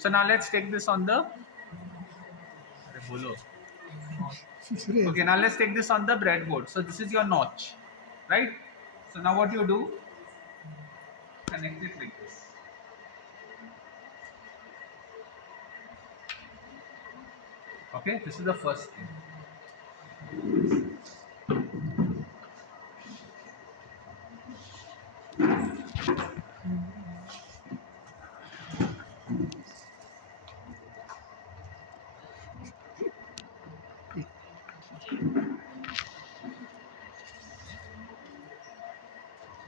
So now let's take this on the. Okay, now let's take this on the breadboard. So this is your notch, right? So now what you do? Connect it like this. Okay, this is the first thing.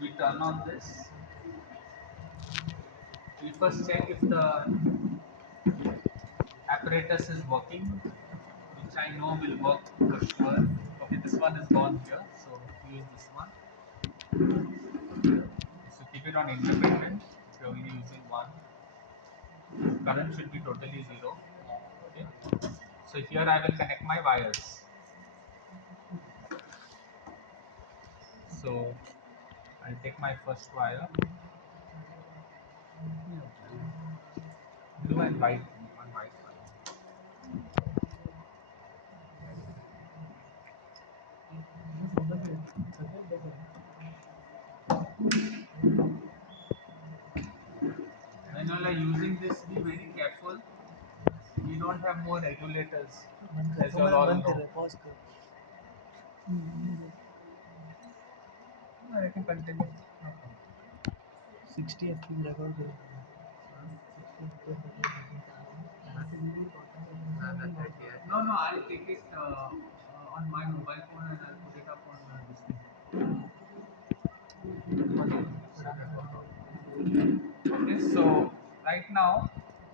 We turn on this. We first check if the apparatus is working, which I know will work for sure. Okay, this one is gone here, so use this one. So keep it on independent if you're only using one. Current should be totally zero. Okay. So here I will connect my wires. So I'll take my first wire. Blue and white. One white one. When you are using this, be very careful. We don't have more regulators, as you all know. I can continue. 60 FPS record करो. No, no, I'll take it on my mobile phone and I'll put it up on this thing. Okay, so right now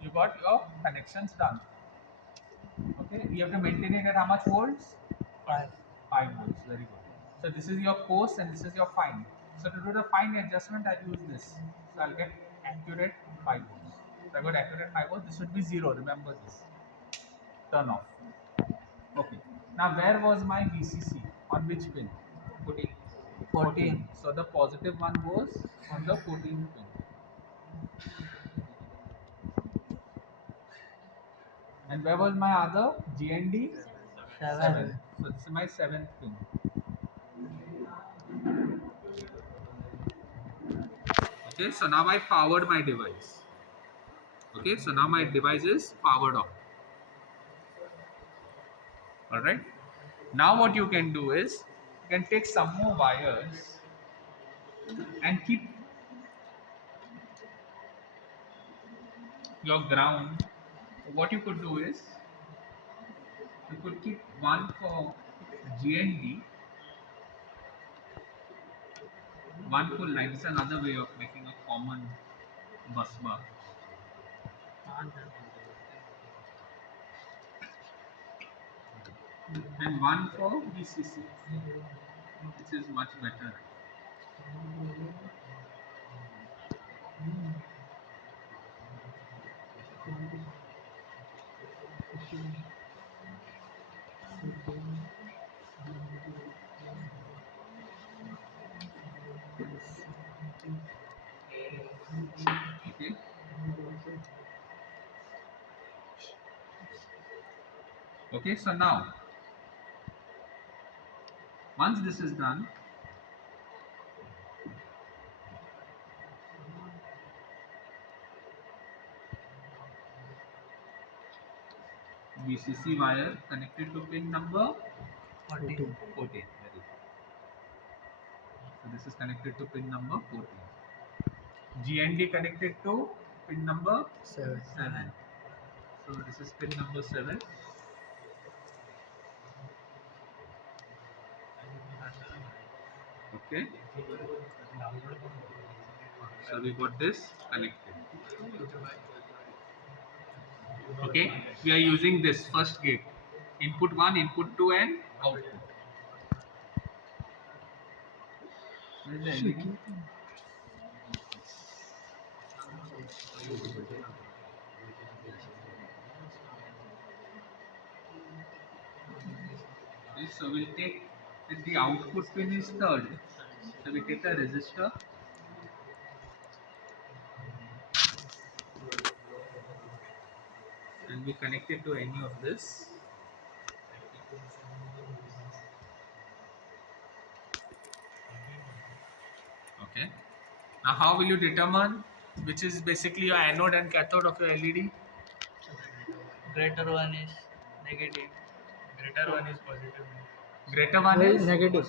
you got your connections done. Okay, you have to maintain it at how much volts? 5. 5 volts. Very good. So this is your coarse and this is your fine. So to do the fine adjustment, I'll use this. So I'll get accurate 5 volts. So I got accurate 5 volts. This should be 0. Remember this. Turn off. Okay. Now where was my VCC? On which pin? 14. 14. So the positive one goes on the 14th pin. And where was my other? GND? 7. So this is my 7th pin. Okay, so now I powered my device. Okay, so now my device is powered on. Alright. Now what you can do is you can take some more wires and keep your ground. What you could do is you could keep one for GND, one full line. It's another way of making a common bus bar. And one for VCC, which is much better. Okay. Okay, so now once this is done, VCC wire connected to pin number 14. 14. Very good. So this is connected to pin number 14. GND connected to pin number 7. 7. So this is pin number 7. Okay. So we got this connected. Okay. We are using this first gate. Input 1, input 2 and output. Where is the LED? Okay, so we'll take if the output pin is third. So we take a resistor. be connected to any of this. Okay. Now, how will you determine which is basically your anode and cathode of your LED? Greater one is negative. Greater one is positive. Greater one is Negative.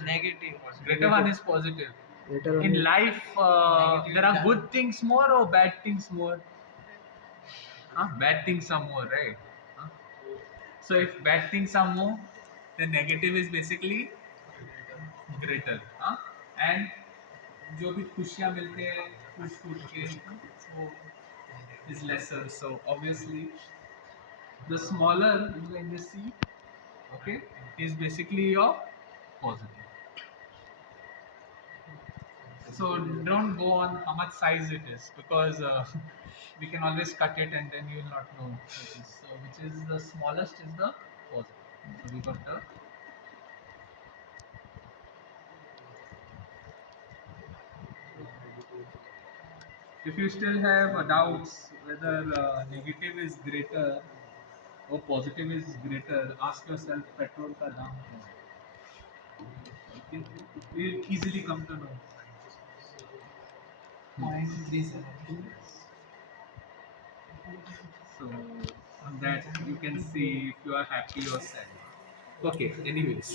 Greater one is positive. Greater one In is- life, Negative there are charge. good things more or bad things more? Bad things are more, right? Huh? So if bad things are more, then negative is basically greater. And जो भी खुशियाँ मिलते हैं टूट टूट के वो is lesser. So obviously the smaller in the C, okay, is basically your positive. So don't go on how much size it is, because we can always cut it and then you will not know which is. So which is the smallest is the positive. So we got the if you still have doubts whether negative is greater or positive is greater, ask yourself petrol ka daam kya hai. Okay? You'll easily come to know. 0.37. So on that you can see if you are happy or sad. Okay, anyways.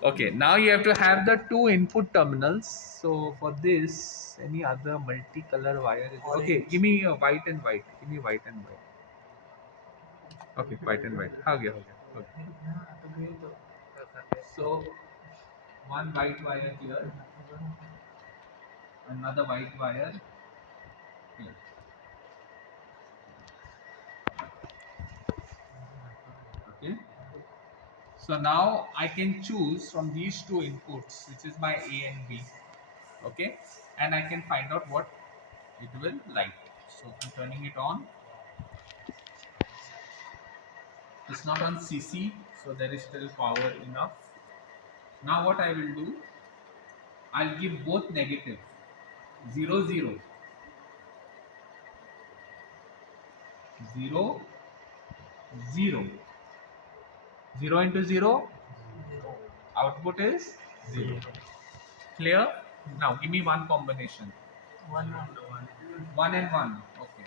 Okay, now you have to have the two input terminals. So for this, any other multicolor wire is okay. Orange. Give me a white and white. Give me white and white. Okay, white and white. Okay. So one white wire here, another white wire here. Okay. So now I can choose from these two inputs, which is my A and B. Okay, and I can find out what it will light. So I'm turning it on. It's not on CC, so there is still power enough. Now what I will do, I'll give both negative, 0, 0, 0, 0, 0 into 0, output is 0. Clear? Now give me one combination. 1 1 and 1. Okay.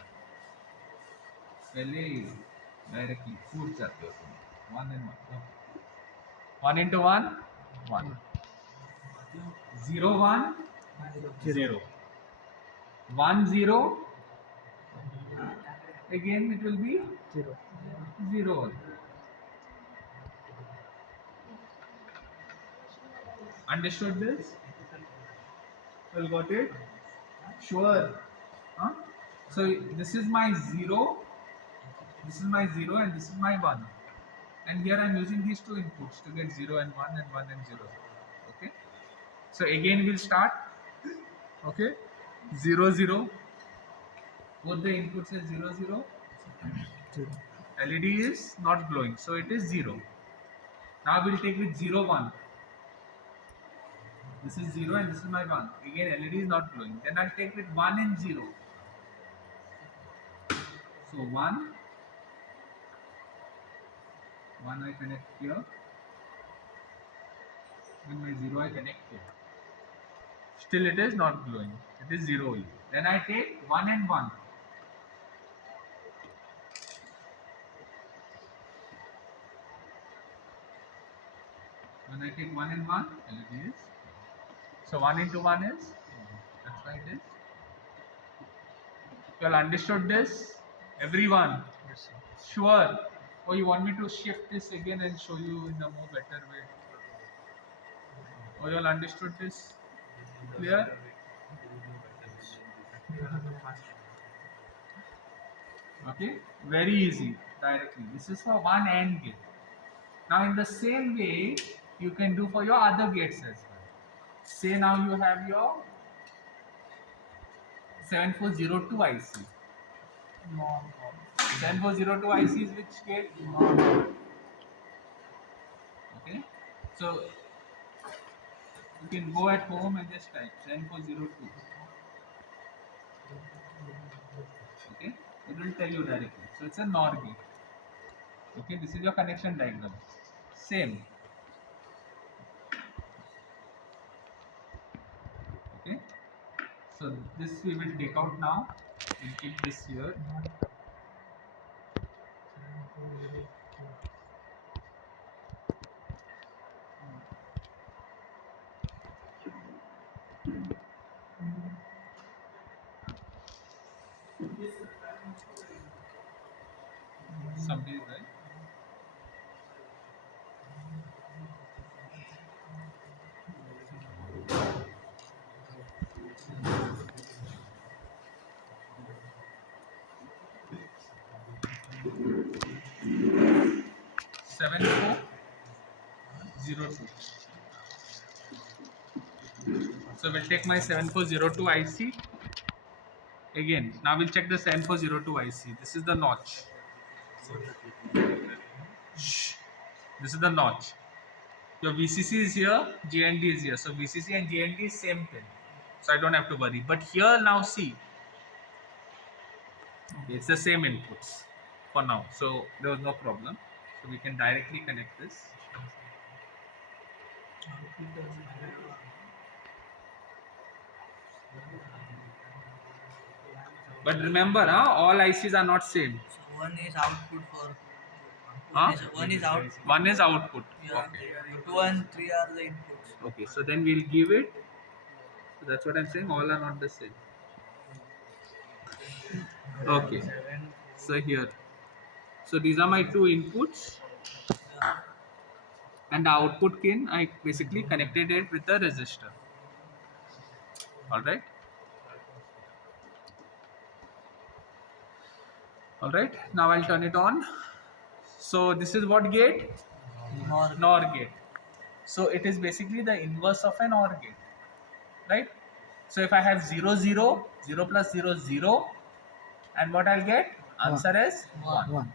पहले directly कूद जाते हो तुम. 1 and 1. Okay. 1 into 1, 1. 0, 1, 0. 1, 0. Again it will be 0. 0. Understood this? Well, got it? Sure. Huh? So this is my 0, this is my 0 and this is my 1. And here I am using these two inputs to get 0 and 1 and 1 and 0. Okay. So again we'll start. Okay. 0, 0. Both the inputs is 0, 0. 0. LED is not glowing, so it is 0. Now we'll take with 0, 1. This is 0 and this is my 1. Again LED is not glowing. Then I'll take with 1 and 0. So 1 I connect here. And my 0 I connect here. Still it is not glowing. It is 0 only. Then I take 1 and 1. When I take 1 and 1, LED is. So 1 into 1 is. That's why it is. You all understood this? Everyone? Yes, sir. Sure. Or you want me to shift this again and show you in a more better way? Or you all understood this? Clear? Okay, very easy, directly. This is for one AND gate. Now in the same way, you can do for your other gates as well. Say now you have your 7402 IC. 7402 IC is which gate? Okay, so you can go at home and just type 7402. Okay, it will tell you directly. So it's a NOR gate. Okay, this is your connection diagram. Same. Okay, so this we will take out now. We'll keep this here. Somebody is right. Seven 7402. So we'll take my 7402 IC again. Now we'll check the 7402 IC. This is the notch. Shh. This is the notch. Your VCC is here, GND is here. So VCC and GND is same thing. So I don't have to worry. But here now see, it's the same inputs for now. So there was no problem. So we can directly connect this. But remember, all ICs are not same. So one is output for. Huh? One is out. One is output. Yeah, Okay. 2 and 3 are the inputs. Okay. So then we'll give it. So that's what I'm saying. All are not the same. Okay. So here. So these are my two inputs. And the output pin, I basically connected it with the resistor. Alright. Alright. Now I'll turn it on. So this is what gate? NOR. NOR gate. So it is basically the inverse of an OR gate. Right? So if I have 0, 0, 0 plus 0, 0, and what I'll get? Answer is 1.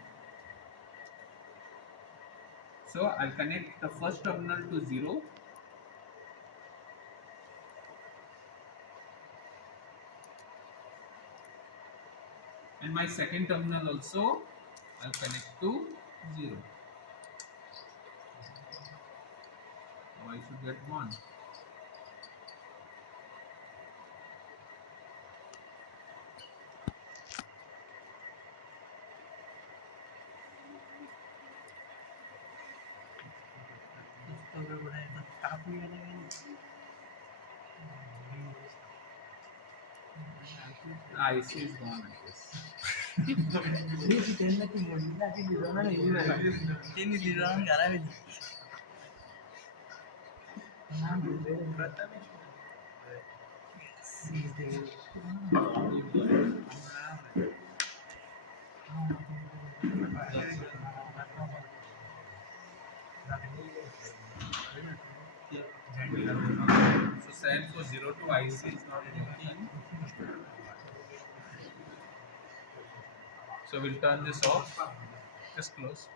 So I'll connect the first terminal to 0. And my second terminal also I'll connect to 0. Now I should get 1. The IC is gone, I guess. Ini di dalam garage. So 7402 IC is not working. So we'll turn this off. Just close.